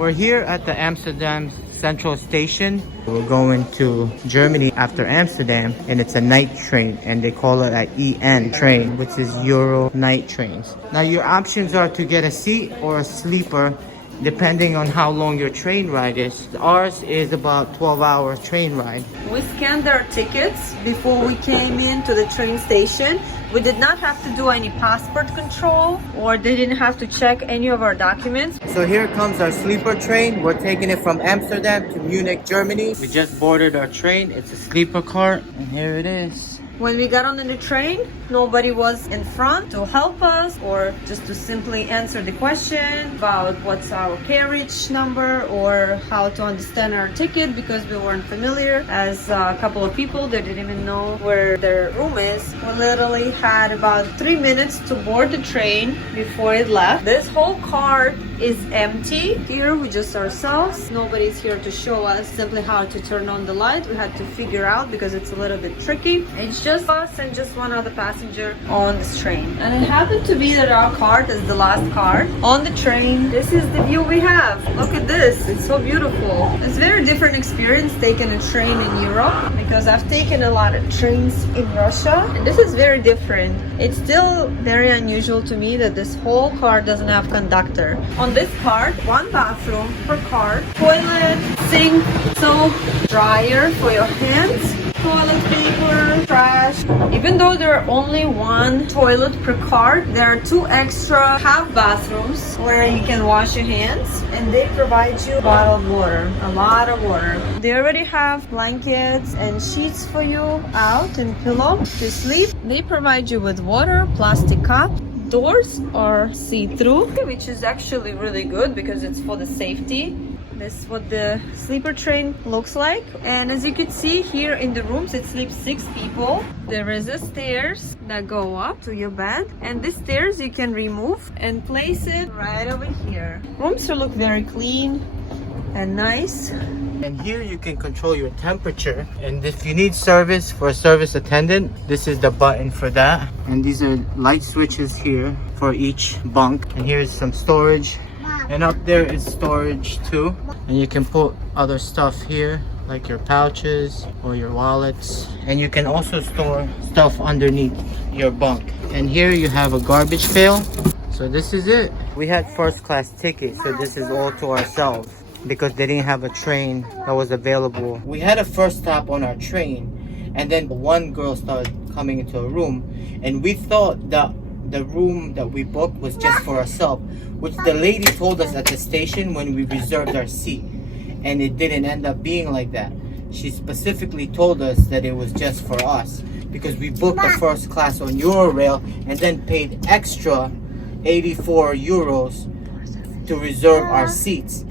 We're here at the Amsterdam Central Station. We're going to Germany after Amsterdam, and it's a night train, and they call it an EN train, which is Euro night trains. Now your options are to get a seat or a sleeper, depending on how long your train ride is. Ours is about 12-hour train ride. We scanned our tickets before we came into the train station. We did not have to do any passport control, or they didn't have to check any of our documents. So here comes our sleeper train. We're taking it from Amsterdam to Munich, Germany. We just boarded our train. It's a sleeper car, and here it is. When we got on the train, nobody was in front to help us or just to simply answer the question about what's our carriage number or how to understand our ticket, because we weren't familiar. As a couple of people that didn't even know where their room is. We literally had about 3 minutes to board the train before it left. This whole car is empty. Here we just ourselves. Nobody's here to show us simply how to turn on the light. We had to figure out because it's a little bit tricky. It's just us and just one other passenger on this train. And it happened to be that our card is the last card on the train. This is the view we have. Look at this. It's so beautiful. It's a very different experience taking a train in Europe, because I've taken a lot of trains in Russia, and this is very different. It's still very unusual to me that this whole car doesn't have conductor. On this card, one bathroom per car, toilet, sink, soap, dryer for your hands, toilet paper, trash. Even though there are only one toilet per car, there are 2 extra half bathrooms where you can wash your hands, and they provide you bottled water, a lot of water. They already have blankets and sheets for you out and pillow to sleep. They provide you with water, plastic cup. Doors are see-through, which is actually really good because it's for the safety. This is what the sleeper train looks like. And as you can see here in the rooms, it sleeps 6 people. There is a stairs that go up to your bed, and this stairs you can remove and place it right over here. Rooms look very clean and nice. And here you can control your temperature, and if you need service for a service attendant, this is the button for that. And these are light switches here for each bunk, and here's some storage, and up there is storage too, and you can put other stuff here like your pouches or your wallets, and you can also store stuff underneath your bunk. And here you have a garbage pail. So this is it. We had first class tickets, so this is all to ourselves, because they didn't have a train that was available. We had a first stop on our train, and then one girl started coming into a room, and we thought that the room that we booked was just for ourselves, which the lady told us at the station when we reserved our seat, and it didn't end up being like that. She specifically told us that it was just for us, because we booked the first class on EuRail and then paid extra 84 euros to reserve our seats.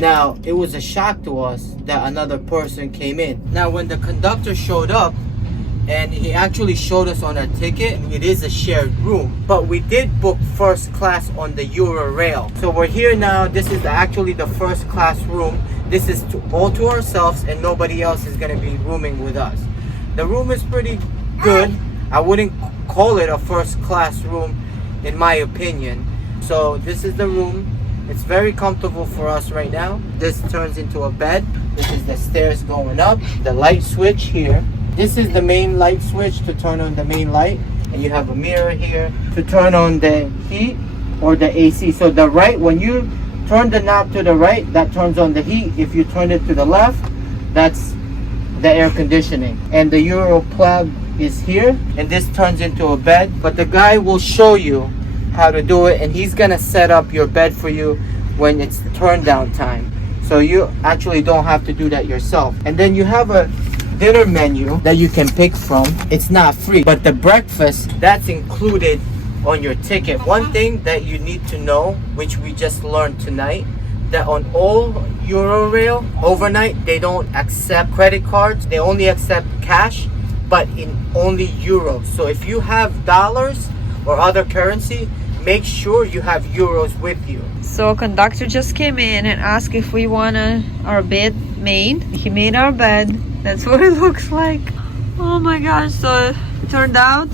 Now, it was a shock to us that another person came in. Now, when the conductor showed up, and he actually showed us on our ticket, it is a shared room, but we did book first class on the EuRail. So we're here now. This is actually the first class room. This is all to ourselves, and nobody else is going to be rooming with us. The room is pretty good. I wouldn't call it a first class room in my opinion. So this is the room. It's very comfortable for us right now. This turns into a bed. This is the stairs going up. The light switch here. This is the main light switch to turn on the main light. And you have a mirror here to turn on the heat or the AC. So the right, when you turn the knob to the right, that turns on the heat. If you turn it to the left, that's the air conditioning. And the Euro plug is here. And this turns into a bed. But the guy will show you how to do it, and he's gonna set up your bed for you when it's turn down time, so you actually don't have to do that yourself. And then you have a dinner menu that you can pick from. It's not free, but the breakfast, that's included on your ticket. One thing that you need to know, which we just learned tonight, that on all EuRail overnight, they don't accept credit cards. They only accept cash, but in only euros. So if you have dollars or other currency, make sure you have euros with you. So conductor just came in and asked if we want our bed made. He made our bed. That's what it looks like. Oh my gosh. So it turned out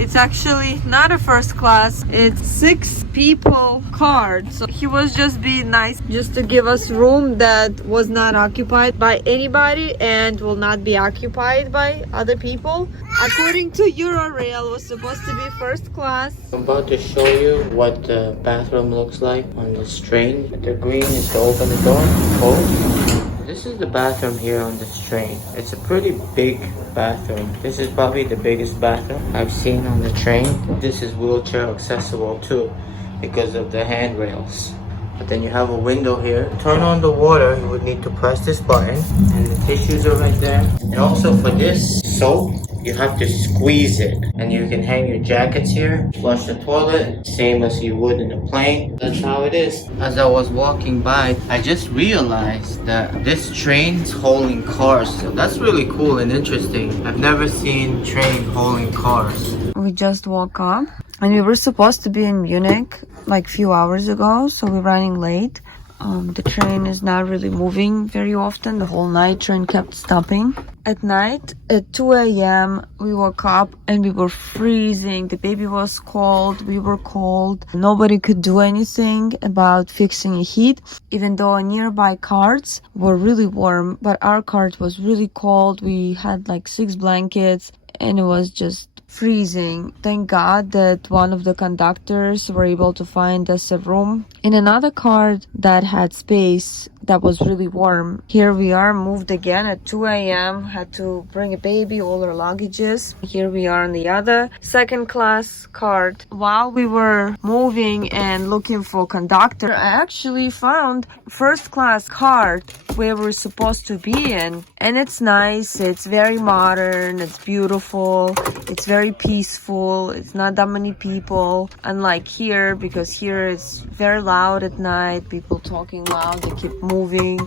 It's actually not a first class, it's 6 people card. So he was just being nice just to give us room that was not occupied by anybody and will not be occupied by other people. According to EuRail, it was supposed to be first class. I'm about to show you what the bathroom looks like on this train. The green is to open the door. Oh, this is the bathroom here on this train. It's a pretty big bathroom. This is probably the biggest bathroom I've seen on the train. This is wheelchair accessible too because of the handrails. But then you have a window here. To turn on the water, you would need to press this button, and the tissues are right there. And also for this soap, you have to squeeze it, and you can hang your jackets here, flush the toilet, same as you would in a plane. That's how it is. As I was walking by, I just realized that this train's hauling cars. So that's really cool and interesting. I've never seen train hauling cars. We just woke up and we were supposed to be in Munich like few hours ago, so we're running late. The train is not really moving very often. The whole night train kept stopping. At night, at 2 a.m., we woke up and we were freezing. The baby was cold. We were cold. Nobody could do anything about fixing the heat, even though nearby carts were really warm. But our cart was really cold. We had like 6 blankets and it was just freezing. Thank God that one of the conductors were able to find us a room in another car that had space that was really warm. Here we are, moved again at 2 a.m. Had to bring a baby, all our luggages. Here we are on the other second class cart. While we were moving and looking for conductor, I actually found first class cart where we're supposed to be in. And it's nice, it's very modern, it's beautiful, it's very peaceful, it's not that many people. Unlike here, because here it's very loud at night, people talking loud, they keep moving.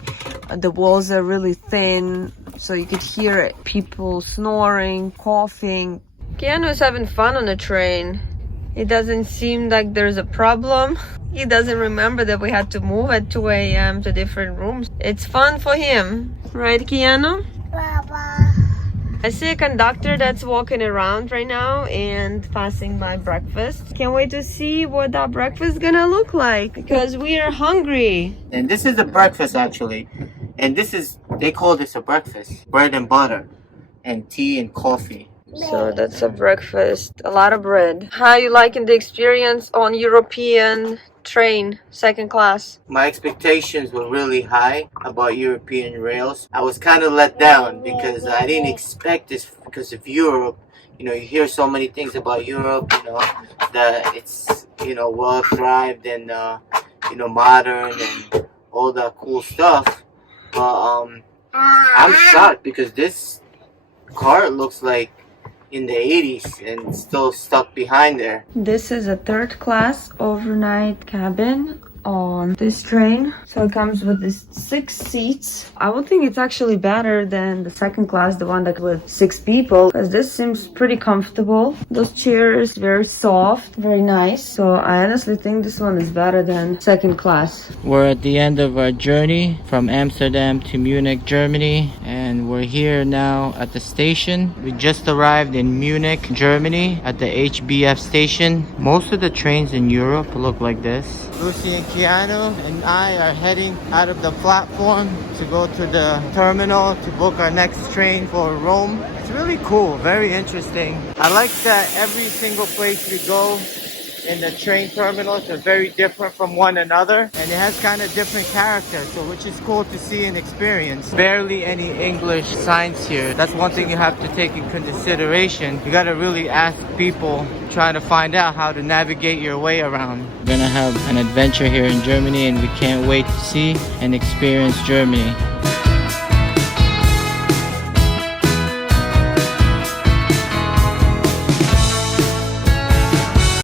The walls are really thin, so you could hear people snoring, coughing. Keanu is having fun on the train. It doesn't seem like there's a problem. He doesn't remember that we had to move at 2 a.m. to different rooms. It's fun for him, right, Keanu? Baba. I see a conductor that's walking around right now and passing by breakfast. Can't wait to see what that breakfast is gonna look like because we are hungry. And this is a breakfast actually. And this is, they call this a breakfast. Bread and butter and tea and coffee. So that's a breakfast, a lot of bread. How are you liking the experience on European train, second class? My expectations were really high about European rails. I was kind of let down because I didn't expect this because of Europe. You know, you hear so many things about Europe, you know, that it's, you know, well thrived and, you know, modern and all that cool stuff. But I'm shocked because this car looks like in the 80s and still stuck behind there. This is a third class overnight cabin on this train. So it comes with this 6 seats. I would think it's actually better than the second class, the one that with 6 people, because this seems pretty comfortable. Those chairs very soft, very nice. So I honestly think this one is better than second class. We're at the end of our journey from Amsterdam to Munich, Germany, and we're here now at the station. We just arrived in Munich, Germany at the HBF station. Most of the trains in Europe look like this. Lucy and Keanu and I are heading out of the platform to go to the terminal to book our next train for Rome. It's really cool, very interesting. I like that every single place we go in the train terminals are very different from one another, and it has kind of different characters, so which is cool to see and experience. Barely any English signs here. That's one thing you have to take in consideration. You got to really ask people, trying to find out how to navigate your way around. We're gonna have an adventure here in Germany, and we can't wait to see and experience Germany.